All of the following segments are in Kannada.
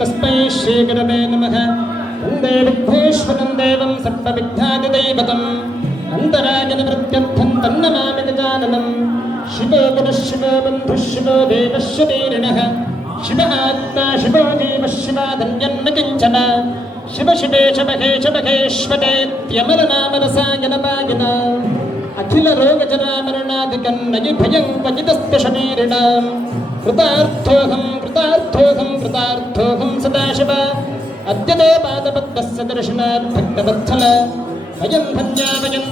तस्मै श्रीगुरवे नमः। वन्दे विघ्नेश्वरं देवं सर्वविघ्नादिदैवतम् अन्तरायनिवृत्त्यर्थं तन्नमामि गजाननं। शिवो गुरुः शिवो बन्धुः शिवो देवः शिवेरिणः शिव आत्मा शिवो जीवः शिवाधन्यन्न किञ्चन। शिव शिवेश महेश महेश्वरेत्यमरनामरसायन पायन। अखिल रोगजरामरणाधिकं नयि भयं क्वचिदस्य शरीरिणाम्। कृतार्थोऽहं कृतार्थोऽहं कृतार्थोऽहं सदाशिव। अद्य ते पादपद्मस्य दर्शनात् भक्तवत्सल। वयं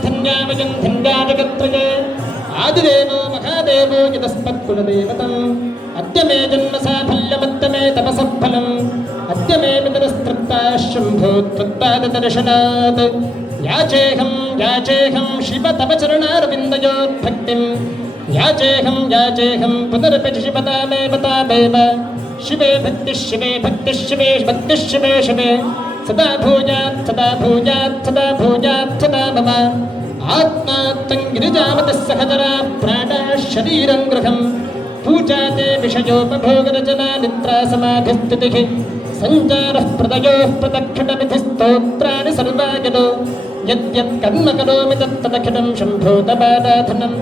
धन्या जगत्त्रये। आदिदेवो महादेवो यतस्मत्कुलदेवतम्। अद्य मे जन्म साफल्यमद्य मे तपसः फलम्। अद्य मे पितरस्तृप्ताः शम्भो त्वत्पाददर्शनात्। याचेऽहं शिव तव चरणारविन्दयोद्भक्तिम्। याचेऽहं पुनरपि शिवतामेव तामेव। शिवे भक्तिः शिवे भक्तिः शिवे भक्तिः शिवे शिवे। सदा भूयात् सदा भूयात् सदा भूयात् सदा मम। आत्मा त्वं गिरिजावतः सहचरा प्राणाः शरीरं गृहम्। पूजा ते विषयोपभोगरचना निद्रा समाधिस्थितिः। सञ्चारः प्रदयोः प्रदक्षिणविधिः स्तोत्राणि सर्वायनो। ಯದ್ಯತ್ ಕರ್ಮ ಕರೋಮಿ ತತ್ತದಖಿಲಂ ಶಂಭೂತಪಾದಾಧನಂ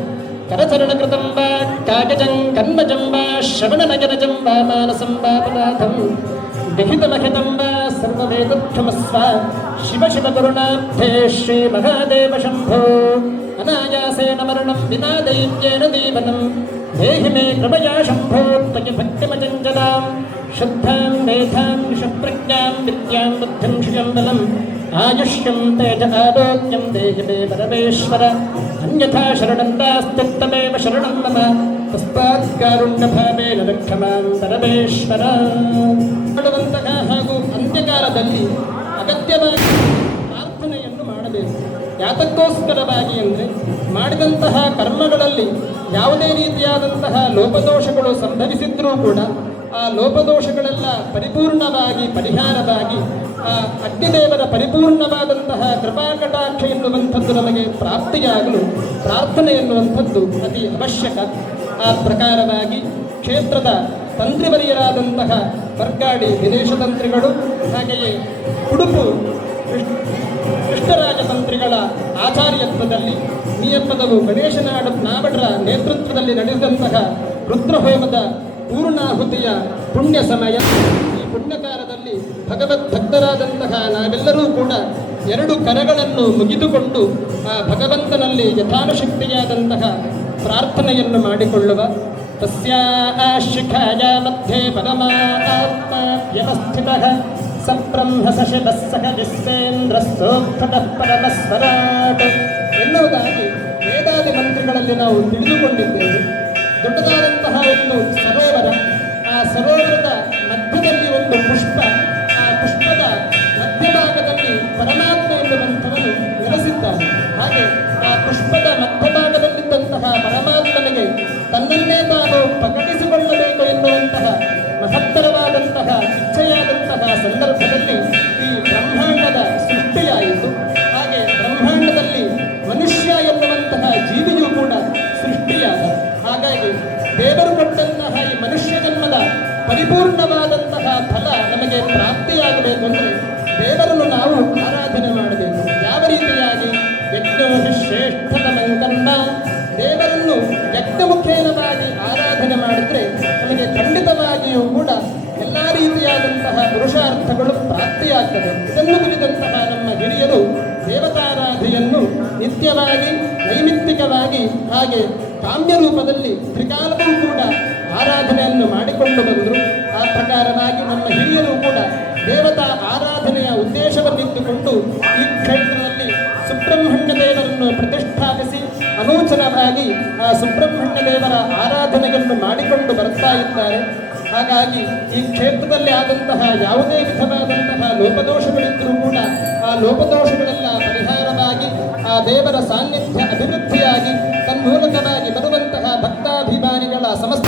ಕರಚರಣಕೃತಂ ವಾ ಕಾಗಜಂ ಕರ್ಮಜಂ ವಾ ಶ್ರವಣನಗರಜಂ ವಾ ಮಾನಸಂ ವಾ ಪದಾರ್ಥಂ ವಿಹಿತಮಹಿತಂ ವಾ ಸರ್ವವೇದಕ್ಷಮಸ್ವ ಶಿವ ಶಿವ ಕರುಣಾಬ್ಧೇ ಶ್ರೀ ಮಹಾದೇವ ಶಂಭೋ ಅನಾಯಾಸೇನ ಮರಣಂ ವಿನಾ ದೈತ್ಯೇನ ದೀವನಂ ದೇಹಿ ಮೇ ಕೃಪಯಾ ಶಂಭೋ ತ್ವಯಿ ಭಕ್ತಿಮಚಂಚಲಾಂ ಶುದ್ಧಾಂ ಮೇಧಾಂ ಶುಪ್ರಜ್ಞಾಂ ವಿದ್ಯಾಂ ಬುದ್ಧಿಂ ಶ್ರಿಯಂ ಬಲಂ ಆಯುಷ್ಯಂ ತೇಜ ಆರೋಗ್ಯಂ ದೇಹಿ ಮೇ ಪರಮೇಶ್ವರ ಅನ್ಯಥಾ ಶರಣಂ ನಾಸ್ತ್ಯತ್ತಮೇವ ಶರಣಂ ಮಮ ತಸ್ಮಾತ್ ಕಾರುಣ್ಯಭಾವೇನ ರಕ್ಷ ಮಾಂ ಪರಮೇಶ್ವರ. ಮಾಡುವಂತಹ ಹಾಗೂ ಅಂತ್ಯಕಾಲದಲ್ಲಿ ಅಗತ್ಯವಾಗಿ ಪ್ರಾರ್ಥನೆಯನ್ನು ಮಾಡಬೇಕು. ಯಾತಕ್ಕೋಸ್ಕರವಾಗಿ ಅಂದರೆ ಮಾಡಿದಂತಹ ಕರ್ಮಗಳಲ್ಲಿ ಯಾವುದೇ ರೀತಿಯಾದಂತಹ ಲೋಪದೋಷಗಳು ಸಂಭವಿಸಿದ್ರೂ ಕೂಡ ಆ ಲೋಪದೋಷಗಳೆಲ್ಲ ಪರಿಪೂರ್ಣವಾಗಿ ಪರಿಹಾರವಾಗಿ ಆ ಅಗ್ನಿದೇವರ ಪರಿಪೂರ್ಣವಾದಂತಹ ಕೃಪಾಕಟಾಕ್ಷ ಎನ್ನುವಂಥದ್ದು ನಮಗೆ ಪ್ರಾಪ್ತಿಯಾಗಲು ಪ್ರಾರ್ಥನೆ ಎನ್ನುವಂಥದ್ದು ಅತಿ ಅವಶ್ಯಕ. ಆ ಪ್ರಕಾರವಾಗಿ ಕ್ಷೇತ್ರದ ತಂತ್ರಿವರಿಯರಾದಂತಹ ಬರ್ಗಾಡಿ ವಿದೇಶ ತಂತ್ರಿಗಳು, ಹಾಗೆಯೇ ಉಡುಪು ಕೃಷ್ಣರಾಜ ತಂತ್ರಿಗಳ ಆಚಾರ್ಯತ್ವದಲ್ಲಿ ನಿಯಪದವು ಗಣೇಶನಾಡ ನಾವಡರ ನೇತೃತ್ವದಲ್ಲಿ ನಡೆಸಿದಂತಹ ರುದ್ರಹೋಮದ ಪೂರ್ಣಾಹುತಿಯ ಪುಣ್ಯ ಸಮಯ. ಈ ಪುಣ್ಯಕಾಲದಲ್ಲಿ ಭಗವದ್ಭಕ್ತರಾದಂತಹ ನಾವೆಲ್ಲರೂ ಕೂಡ ಎರಡು ಕರಗಳನ್ನು ಮುಗಿದುಕೊಂಡು ಆ ಭಗವಂತನಲ್ಲಿ ಯಥಾನುಶಕ್ತಿಯಾದಂತಹ ಪ್ರಾರ್ಥನೆಯನ್ನು ಮಾಡಿಕೊಳ್ಳುವ. ತಸ್ಯಾಶಿಖಾಯ ಮಧ್ಯೆ ಪರಮಾತ್ಮ ವ್ಯವಸ್ಥಿತಃ ಸಬ್ರಹ್ಮ ಸಶಿವಃ ಸಹ ವಿಶ್ವೇಂದ್ರ ಸೋಕ್ತಃ ಪರಮಸ್ವರಾಟ್ ಎನ್ನುವುದಾಗಿ ವೇದಾದಿ ಮಂತ್ರಗಳಲ್ಲಿ ನಾವು ತಿಳಿದುಕೊಂಡಿದ್ದೇವೆ. ದೊಡ್ಡದಾದಂತಹ ಒಂದು ಸರೋವರ, ಆ ಸರೋವರದ ಮಧ್ಯದಲ್ಲಿ ಒಂದು ಪುಷ್ಪ, ಆ ಪುಷ್ಪದ ಮಧ್ಯಭಾಗದಲ್ಲಿ ಪರಮಾತ್ಮ ಎನ್ನುವಂಥವನು ನೆಲೆಸಿದ್ದಾನೆ. ಹಾಗೆ ಆ ಪುಷ್ಪದ ಮಧ್ಯಭಾಗದಲ್ಲಿದ್ದಂತಹ ಪರಮಾತ್ಮನಿಗೆ ತನ್ನನ್ನೇ ತಾನು ಪ್ರಕಟಿಸಿಕೊಳ್ಳಬೇಕು ಎನ್ನುವಂತಹ ಮಹತ್ತರವಾದಂತಹ ಇಚ್ಛೆಯಾದಂತಹ ಸಂದರ್ಭದಲ್ಲಿ ಈ ಬ್ರಹ್ಮಾಂಡದ ಸೃಷ್ಟಿಯಾಯಿತು. ಹಾಗೆ ಬ್ರಹ್ಮಾಂಡದಲ್ಲಿ ಮನುಷ್ಯ ಎನ್ನುವಂತಹ ಜೀವಿಯೂ ಕೂಡ ಸೃಷ್ಟಿಯಾದ. ಹಾಗಾಗಿ ದೇವರು ಕೊಟ್ಟಂತಹ ಈ ಮನುಷ್ಯ ಜನ್ಮದ ಪರಿಪೂರ್ಣವಾದಂತಹ ಫಲ ನಮಗೆ ಪ್ರಾಪ್ತಿಯಾಗಬೇಕು ಅಂದರೆ ದೇವರನ್ನು ನಾವು ಆರಾಧನೆ ಮಾಡಬೇಕು. ಯಾವ ರೀತಿಯಾಗಿ? ಯಜ್ಞೋ ಶ್ರೇಷ್ಠತಮಂಕನ್ನ, ದೇವರನ್ನು ಯಜ್ಞಮುಖೇನವಾಗಿ ಆರಾಧನೆ ಮಾಡಿದರೆ ನಮಗೆ ಖಂಡಿತವಾಗಿಯೂ ಕೂಡ ಎಲ್ಲ ರೀತಿಯಾದಂತಹ ಪುರುಷಾರ್ಥಗಳು ಪ್ರಾಪ್ತಿಯಾಗ್ತದೆ. ಇದನ್ನು ಕುರಿತಂತಹ ನಮ್ಮ ಹಿರಿಯರು ದೇವತಾರಾಧನೆಯನ್ನು ನಿತ್ಯವಾಗಿ ನೈಮಿತ್ತಿಕವಾಗಿ ಹಾಗೆ ಕಾಮ್ಯ ರೂಪದಲ್ಲಿ ತ್ರಿಕಾಲವೂ ಕೂಡ ಆರಾಧನೆಯನ್ನು ಮಾಡಿಕೊಂಡು ಬಂದರು. ಆ ಪ್ರಕಾರವಾಗಿ ನಮ್ಮ ಹಿರಿಯರು ಕೂಡ ದೇವತಾ ಆರಾಧನೆಯ ಉದ್ದೇಶವನ್ನಿಟ್ಟುಕೊಂಡು ಈ ಕ್ಷೇತ್ರದಲ್ಲಿ ಸುಬ್ರಹ್ಮಣ್ಯ ದೇವರನ್ನು ಪ್ರತಿಷ್ಠಾಪಿಸಿ ಅನೂಚನವಾಗಿ ಆ ಸುಬ್ರಹ್ಮಣ್ಯ ದೇವರ ಆರಾಧನೆಯನ್ನು ಮಾಡಿಕೊಂಡು ಬರ್ತಾ ಇದ್ದಾರೆ. ಹಾಗಾಗಿ ಈ ಕ್ಷೇತ್ರದಲ್ಲಿ ಆದಂತಹ ಯಾವುದೇ ವಿಧವಾದಂತಹ ಲೋಪದೋಷಗಳಿದ್ದರೂ ಕೂಡ ಆ ಲೋಪದೋಷಗಳೆಲ್ಲ ಪರಿಹಾರವಾಗಿ ಆ ದೇವರ ಸಾನ್ನಿಧ್ಯ ಅಭಿವೃದ್ಧಿಯಾಗಿ ತನ್ಮೂಲಕವಾಗಿ ಬರುವಂತಹ ಭಕ್ತಾಭಿಮಾನಿಗಳ ಸಮಸ್ತ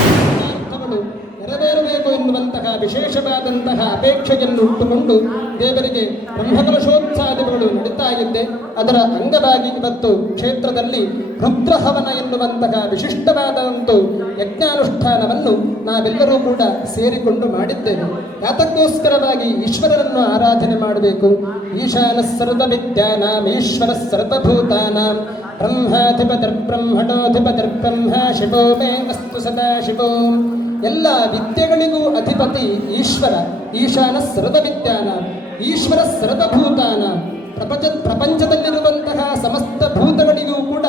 ಅರ್ಥಗಳು ನೆರವೇರಬೇಕು ಎನ್ನುವಂತಹ ವಿಶೇಷವಾದಂತಹ ಅಪೇಕ್ಷೆಯನ್ನು ಇಟ್ಟುಕೊಂಡು ದೇವರಿಗೆ ಬ್ರಹ್ಮಕಲಶೋತ್ಸಾದಿಗಳು ನಡೀತಾ ಇದ್ದೆ. ಅದರ ಅಂಗವಾಗಿ ಇವತ್ತು ಕ್ಷೇತ್ರದಲ್ಲಿ ರುದ್ರಹವನ ಎನ್ನುವಂತಹ ವಿಶಿಷ್ಟವಾದ ಒಂದು ಯಜ್ಞಾನುಷ್ಠಾನವನ್ನು ನಾವೆಲ್ಲರೂ ಕೂಡ ಸೇರಿಕೊಂಡು ಮಾಡಿದ್ದೇವೆ. ಯಾತಕ್ಕೋಸ್ಕರವಾಗಿ ಈಶ್ವರನನ್ನು ಆರಾಧನೆ ಮಾಡಬೇಕು. ಈಶಾನ ಸರ್ವ ವಿದ್ಯಾನಾಂ ಈಶ್ವರ ಸರ್ವಭೂತಾನಾಂ ಬ್ರಹ್ಮಾಧಿಪತಿರ್ಬ್ರಹ್ಮಣೋಧಿಪತಿರ್ಬ್ರಹ್ಮ ಶಿವೋ ಮೇ ಅಸ್ತು ಸದಾ ಶಿವೋ. ಎಲ್ಲ ವಿದ್ಯೆಗಳಿಗೂ ಅಧಿಪತಿ ಈಶ್ವರ. ಈಶಾನ ಸರ್ವ ವಿದ್ಯಾನಾಂ ಈಶ್ವರ ಸರ್ವಭೂತಾನಾಂ, ಪ್ರಪಂಚದಲ್ಲಿರುವಂತಹ ಸಮಸ್ತ ಭೂತಗಳಿಗೂ ಕೂಡ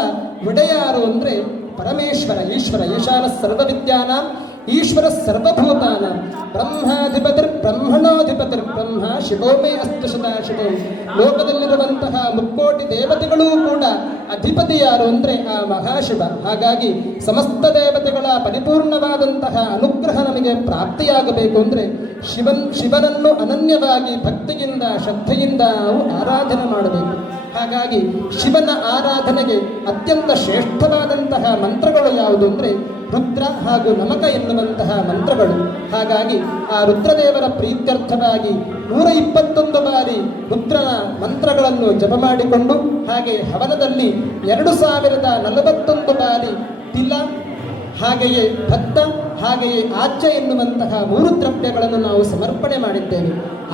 ಒಡೆಯಾರು ಅಂದರೆ ಪರಮೇಶ್ವರ ಈಶ್ವರ. ಈಶಾನ ಸರ್ವ ವಿದ್ಯಾನಾಂ ಈಶ್ವರ ಸರ್ವಭೂತಾನಾಂ ಬ್ರಹ್ಮಾಧಿಪತಿರ್ಬ್ರಹ್ಮಣೋಧಿಪತಿರ್ಬ್ರಹ್ಮ ಶಿವೋ ಮೇ ಅಸ್ತು ಸದಾ ಶಿವೋ. ಲೋಕದಲ್ಲಿರುವಂತಹ ಮುಕ್ಕೋಟಿ ದೇವತೆಗಳೂ ಕೂಡ ಅಧಿಪತಿ ಯಾರು ಅಂದರೆ ಆ ಮಹಾಶಿವ. ಹಾಗಾಗಿ ಸಮಸ್ತ ದೇವತೆಗಳ ಪರಿಪೂರ್ಣವಾದಂತಹ ಅನುಗ್ರಹ ನಮಗೆ ಪ್ರಾಪ್ತಿಯಾಗಬೇಕು ಅಂದರೆ ಶಿವನನ್ನು ಅನನ್ಯವಾಗಿ ಭಕ್ತಿಯಿಂದ ಶ್ರದ್ಧೆಯಿಂದ ನಾವು ಆರಾಧನೆ ಮಾಡಬೇಕು. ಹಾಗಾಗಿ ಶಿವನ ಆರಾಧನೆಗೆ ಅತ್ಯಂತ ಶ್ರೇಷ್ಠವಾದಂತಹ ಮಂತ್ರಗಳು ಯಾವುದು ಅಂದರೆ ರುದ್ರ ಹಾಗೂ ನಮಕ ಎನ್ನುವಂತಹ ಮಂತ್ರಗಳು. ಹಾಗಾಗಿ ಆ ರುದ್ರದೇವರ ಪ್ರೀತ್ಯರ್ಥವಾಗಿ 121 ಬಾರಿ ರುದ್ರನ ಮಂತ್ರಗಳನ್ನು ಜಪ ಮಾಡಿಕೊಂಡು ಹಾಗೆ ಹವನದಲ್ಲಿ 2041 ಬಾರಿ ತಿಲ ಹಾಗೆಯೇ ಭತ್ತ, ಹಾಗೆಯೇ ಆಜ್ಯ ಎನ್ನುವಂತಹ 3 ದ್ರವ್ಯಗಳನ್ನು ನಾವು ಸಮರ್ಪಣೆ ಮಾಡಿದ್ದೇವೆ.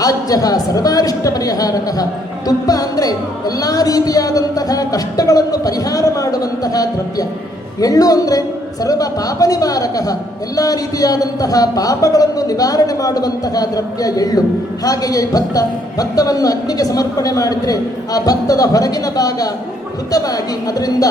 ಆಜ್ಯ ಸರ್ವಾರಿಷ್ಟ ಪರಿಹಾರಕಃ. ತುಪ್ಪ ಅಂದರೆ ಎಲ್ಲ ರೀತಿಯಾದಂತಹ ಕಷ್ಟಗಳನ್ನು ಪರಿಹಾರ ಮಾಡುವಂತಹ ದ್ರವ್ಯ. ಎಳ್ಳು ಅಂದರೆ ಸರ್ವ ಪಾಪ ನಿವಾರಕಃ. ಎಲ್ಲ ರೀತಿಯಾದಂತಹ ಪಾಪಗಳನ್ನು ನಿವಾರಣೆ ಮಾಡುವಂತಹ ದ್ರವ್ಯ ಎಳ್ಳು. ಹಾಗೆಯೇ ಭತ್ತವನ್ನು ಅಗ್ನಿಗೆ ಸಮರ್ಪಣೆ ಮಾಡಿದರೆ ಆ ಭತ್ತದ ಹೊರಗಿನ ಭಾಗ ಹುತವಾಗಿ ಅದರಿಂದ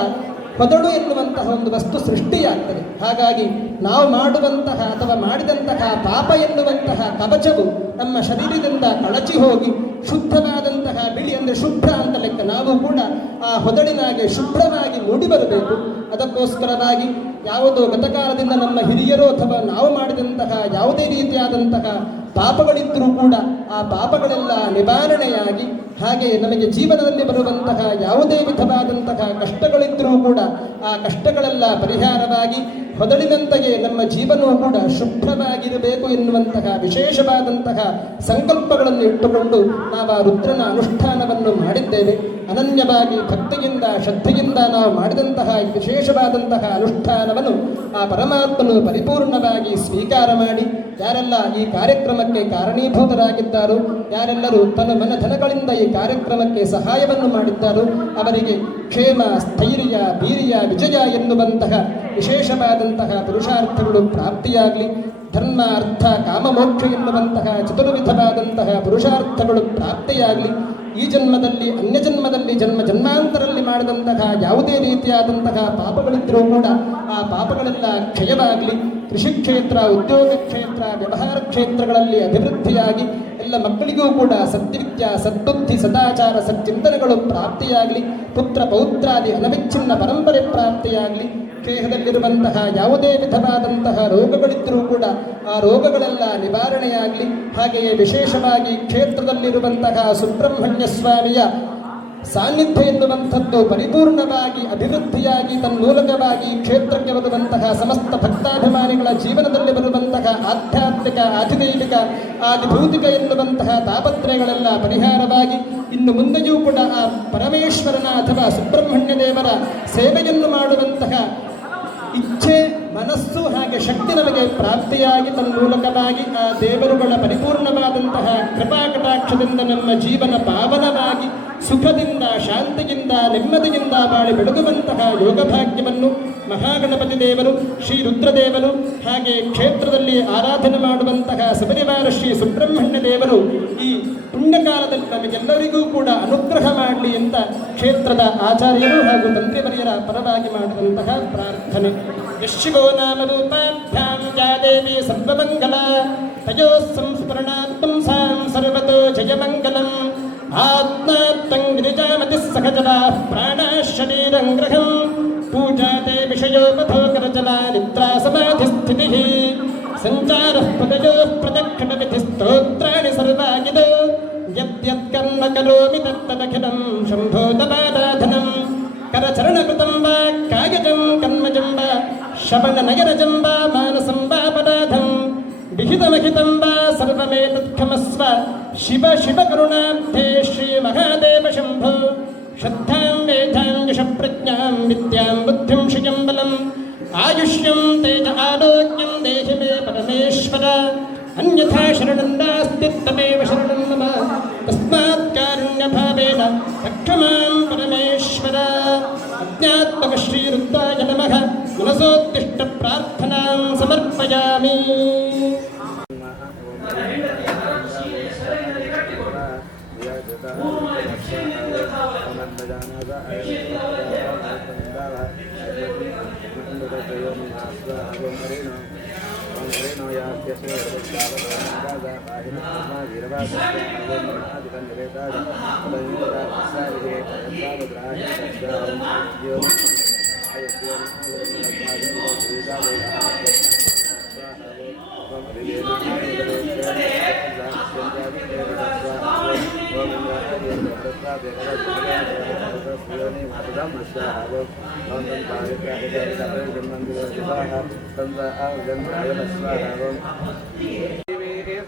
ಹೊದಳು ಎನ್ನುವಂತಹ ಒಂದು ವಸ್ತು ಸೃಷ್ಟಿಯಾಗ್ತದೆ. ಹಾಗಾಗಿ ನಾವು ಮಾಡುವಂತಹ ಅಥವಾ ಮಾಡಿದಂತಹ ಪಾಪ ಎನ್ನುವಂತಹ ಕವಚವು ನಮ್ಮ ಶರೀರದಿಂದ ಕಳಚಿ ಹೋಗಿ ಶುದ್ಧವಾದಂತಹ ಬಿಳಿ ಅಂದರೆ ಶುಭ್ರ ಅಂತ ಲೆಕ್ಕ, ನಾವು ಕೂಡ ಆ ಹೊದಳಿನಾಗೆ ಶುಭ್ರವಾಗಿ ಮೂಡಿ ಬರಬೇಕು. ಅದಕ್ಕೋಸ್ಕರವಾಗಿ ಯಾವುದೋ ಗತಕಾಲದಿಂದ ನಮ್ಮ ಹಿರಿಯರು ಅಥವಾ ನಾವು ಮಾಡಿದಂತಹ ಯಾವುದೇ ರೀತಿಯಾದಂತಹ ಪಾಪಗಳಿದ್ದರೂ ಕೂಡ ಆ ಪಾಪಗಳೆಲ್ಲ ನಿವಾರಣೆಯಾಗಿ, ಹಾಗೆ ನಮಗೆ ಜೀವನದಲ್ಲಿ ಬರುವಂತಹ ಯಾವುದೇ ವಿಧವಾದಂತಹ ಕಷ್ಟಗಳಿದ್ದರೂ ಕೂಡ ಆ ಕಷ್ಟಗಳೆಲ್ಲ ಪರಿಹಾರವಾಗಿ ಹೊದಳಿನಂತೆಯೇ ನಮ್ಮ ಜೀವನವೂ ಕೂಡ ಶುಭ್ರವಾಗಿರಬೇಕು ಎನ್ನುವಂತಹ ವಿಶೇಷವಾದಂತಹ ಸಂಕಲ್ಪಗಳನ್ನು ಇಟ್ಟುಕೊಂಡು ನಾವು ಆ ರುದ್ರನ ಅನುಷ್ಠಾನವನ್ನು ಮಾಡಿದ್ದೇವೆ. ಅನನ್ಯವಾಗಿ ಭಕ್ತಿಯಿಂದ ಶ್ರದ್ಧೆಯಿಂದ ನಾವು ಮಾಡಿದಂತಹ ವಿಶೇಷವಾದಂತಹ ಅನುಷ್ಠಾನವನ್ನು ಆ ಪರಮಾತ್ಮನು ಪರಿಪೂರ್ಣವಾಗಿ ಸ್ವೀಕಾರ ಮಾಡಿ, ಯಾರೆಲ್ಲ ಈ ಕಾರ್ಯಕ್ರಮಕ್ಕೆ ಕಾರಣೀಭೂತರಾಗಿದ್ದಾರೋ, ಯಾರೆಲ್ಲರೂ ತನ್ನ ಮನಧನಗಳಿಂದ ಈ ಕಾರ್ಯಕ್ರಮಕ್ಕೆ ಸಹಾಯವನ್ನು ಮಾಡಿದ್ದಾರೋ ಅವರಿಗೆ ಕ್ಷೇಮ, ಸ್ಥೈರ್ಯ, ವೀರ್ಯ, ವಿಜಯ ಎನ್ನುವಂತಹ ವಿಶೇಷವಾದಂತಹ ಪುರುಷಾರ್ಥಗಳು ಪ್ರಾಪ್ತಿಯಾಗಲಿ. ಧರ್ಮ, ಅರ್ಥ, ಕಾಮ, ಮೋಕ್ಷ ಎನ್ನುವಂತಹ ಚತುರ್ವಿಧವಾದಂತಹ ಪುರುಷಾರ್ಥಗಳು ಪ್ರಾಪ್ತಿಯಾಗಲಿ. ಈ ಜನ್ಮದಲ್ಲಿ, ಅನ್ಯ ಜನ್ಮದಲ್ಲಿ, ಜನ್ಮಾಂತರಲ್ಲಿ ಮಾಡಿದಂತಹ ಯಾವುದೇ ರೀತಿಯಾದಂತಹ ಪಾಪಗಳಿದ್ದರೂ ಕೂಡ ಆ ಪಾಪಗಳೆಲ್ಲ ಕ್ಷಯವಾಗಲಿ. ಕೃಷಿ ಕ್ಷೇತ್ರ, ಉದ್ಯೋಗ ಕ್ಷೇತ್ರ, ವ್ಯವಹಾರ ಕ್ಷೇತ್ರಗಳಲ್ಲಿ ಅಭಿವೃದ್ಧಿಯಾಗಿ ಎಲ್ಲ ಮಕ್ಕಳಿಗೂ ಕೂಡ ಸದ್ವಿದ್ಯಾ, ಸದ್ಬುದ್ಧಿ, ಸದಾಚಾರ, ಸಚ್ಚಿಂತನೆಗಳು ಪ್ರಾಪ್ತಿಯಾಗಲಿ. ಪುತ್ರ ಪೌತ್ರಾದಿ ಅನವಿಚ್ಛಿನ್ನ ಪರಂಪರೆ ಪ್ರಾಪ್ತಿಯಾಗಲಿ. ದೇಹದಲ್ಲಿರುವಂತಹ ಯಾವುದೇ ವಿಧವಾದಂತಹ ರೋಗಗಳಿದ್ದರೂ ಕೂಡ ಆ ರೋಗಗಳೆಲ್ಲ ನಿವಾರಣೆಯಾಗಲಿ. ಹಾಗೆಯೇ ವಿಶೇಷವಾಗಿ ಕ್ಷೇತ್ರದಲ್ಲಿರುವಂತಹ ಸುಬ್ರಹ್ಮಣ್ಯ ಸ್ವಾಮಿಯ ಸಾನ್ನಿಧ್ಯ ಎನ್ನುವಂಥದ್ದು ಪರಿಪೂರ್ಣವಾಗಿ ಅಭಿವೃದ್ಧಿಯಾಗಿ ತನ್ಮೂಲಕವಾಗಿ ಕ್ಷೇತ್ರಕ್ಕೆ ಬರುವಂತಹ ಸಮಸ್ತ ಭಕ್ತಾಭಿಮಾನಿಗಳ ಜೀವನದಲ್ಲಿ ಬರುವಂತಹ ಆಧ್ಯಾತ್ಮಿಕ, ಆಧಿದೈವಿಕ, ಆದಿಭೌತಿಕ ಎನ್ನುವಂತಹ ತಾಪತ್ರಯಗಳೆಲ್ಲ ಪರಿಹಾರವಾಗಿ ಇನ್ನು ಮುಂದೆಯೂ ಕೂಡ ಆ ಪರಮೇಶ್ವರನ ಅಥವಾ ಸುಬ್ರಹ್ಮಣ್ಯ ದೇವರ ಸೇವೆಯನ್ನು ಮಾಡುವಂತಹ ಇಚ್ಛೆ, ಮನಸ್ಸು, ಹಾಗೆ ಶಕ್ತಿ ನಮಗೆ ಪ್ರಾಪ್ತಿಯಾಗಿ ತನ್ಮೂಲಕವಾಗಿ ಆ ದೇವರುಗಳ ಪರಿಪೂರ್ಣವಾದಂತಹ ಕೃಪಾ ಕಟಾಕ್ಷದಿಂದ ನಮ್ಮ ಜೀವನ ಪಾವನವಾಗಿ ಸುಖದಿಂದ, ಶಾಂತಿಯಿಂದ, ನೆಮ್ಮದಿಯಿಂದ ಬಾಳಿ ಬೆಳಗುವಂತಹ ಯೋಗಭಾಗ್ಯವನ್ನು ಮಹಾಗಣಪತಿ ದೇವರು, ಶ್ರೀ ರುದ್ರದೇವರು, ಹಾಗೆ ಕ್ಷೇತ್ರದಲ್ಲಿ ಆರಾಧನೆ ಮಾಡುವಂತಹ ಸಪರಿವಾರ ಶ್ರೀ ಸುಬ್ರಹ್ಮಣ್ಯ ದೇವರು ಈ ಪುಣ್ಯಕಾಲದಲ್ಲಿ ನಮಗೆಲ್ಲರಿಗೂ ಕೂಡ ಅನುಗ್ರಹ ಮಾಡಲಿ ಅಂತ ಕ್ಷೇತ್ರದ ಆಚಾರ್ಯರು ಹಾಗೂ ತಂತ್ರಿವರಿಯರ ಪರವಾಗಿ ಮಾಡಿದಂತಹ ಪ್ರಾರ್ಥನೆ. ಯಶಿವೋ ನಾಮ ರೂಪಾಭ್ಯಾಂ ಯಾ ದೇವಿ ಸರ್ವಮಂಗಲ ತಯೋ ಸಂಸ್ಮರಣಾತ್ಮಂ ಸಾಂ ಸರ್ವತೋ ಜಯಮಂಗಲಂ. ಆತ್ಮಾತ್ಮಂ ಗಿರಿಜಾಮತಿ ಸಹಜಲಾ ಪ್ರಾಣಾ ಶರೀರಂ ಗ್ರಹಂ ಪೂಜಾತೆ ವಿಷಯೋಪಥೋ ಕರಚಲಾ ನಿದ್ರಾ ಸಮಾಧಿ ಸ್ಥಿತಿ ಸಂಚಾರಃ ಪದಯೋಃ ಪ್ರದಕ್ಷಿಣವಿಧಿ ಸ್ತೋತ್ರಾಣಿ ಸರ್ವಾಗಿದೋ ಯದ್ಯತ್ಕರ್ಮ ಕರೋಮಿ ತತ್ತದಖಿಲಂ ಶಂಭೋ ತಪಾರಾಧನಂ. ಕರಚರಣಕೃತಂ ವಾ ಕಾಯಜಂ ಕರ್ಮಜಂ ವಾ ಶವನನಯನಜಂ ವಾ ಮಾನಸಂ ವಾ ಪರಾಧಂ ವಿಹಿತಮಹಿತಂ ವಾ ಸರ್ವಮೇತತ್ಕ್ಷಮಸ್ವ ಶಿವ ಶಿವ ಕರುಣಾಬ್ಧೇ ಶ್ರೀ ಮಹಾದೇವ ಶಂಭೋ. ಶ್ರದ್ಧಾಂ ವೇದಾಂ ಯಶ ಪ್ರಜ್ಞಾಂ ವಿದ್ಯಾಂ ಬುದ್ಧಿಂ ಶ್ರಿಯಂ ಬಲಂ ಆಯುಷ್ಯಂ ತೇಜ ಆರೋಗ್ಯಂ ದೇಹಿ ಮೇ ಪರಮೇಶ್ವರ. ಅನ್ಯಥಾ ಶರಣಂ ನಾಸ್ತಿ ತಮೇವ ಶರಣಂ ಮಮ ತಸ್ಮಾತ್ ಕಾರುಣ್ಯಭಾವೇನ ರಕ್ಷಮಾಂ ಪರಮೇಶ್ವರ. ಅಜ್ಞಾತ್ಮಕ ಶ್ರೀರುದ್ರಾಯ ನಮಃ. ಮನಸೋತ್ತಿಷ್ಟ ಪ್ರಾರ್ಥನಾಂ ಸಮರ್ಪಯಾಮಿ.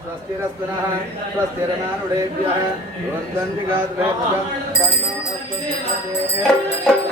ಸ್ವಸ್ತಿರಸ್ತನಃ ಸ್ವಸ್ತಿರನಾನುಡೇಭ್ಯಃ ಊರ್ಧ್ವಂ ವಿಗಾತ್ರೇಭ್ಯಂ ತನ್ನೋ ಅಸ್ತು.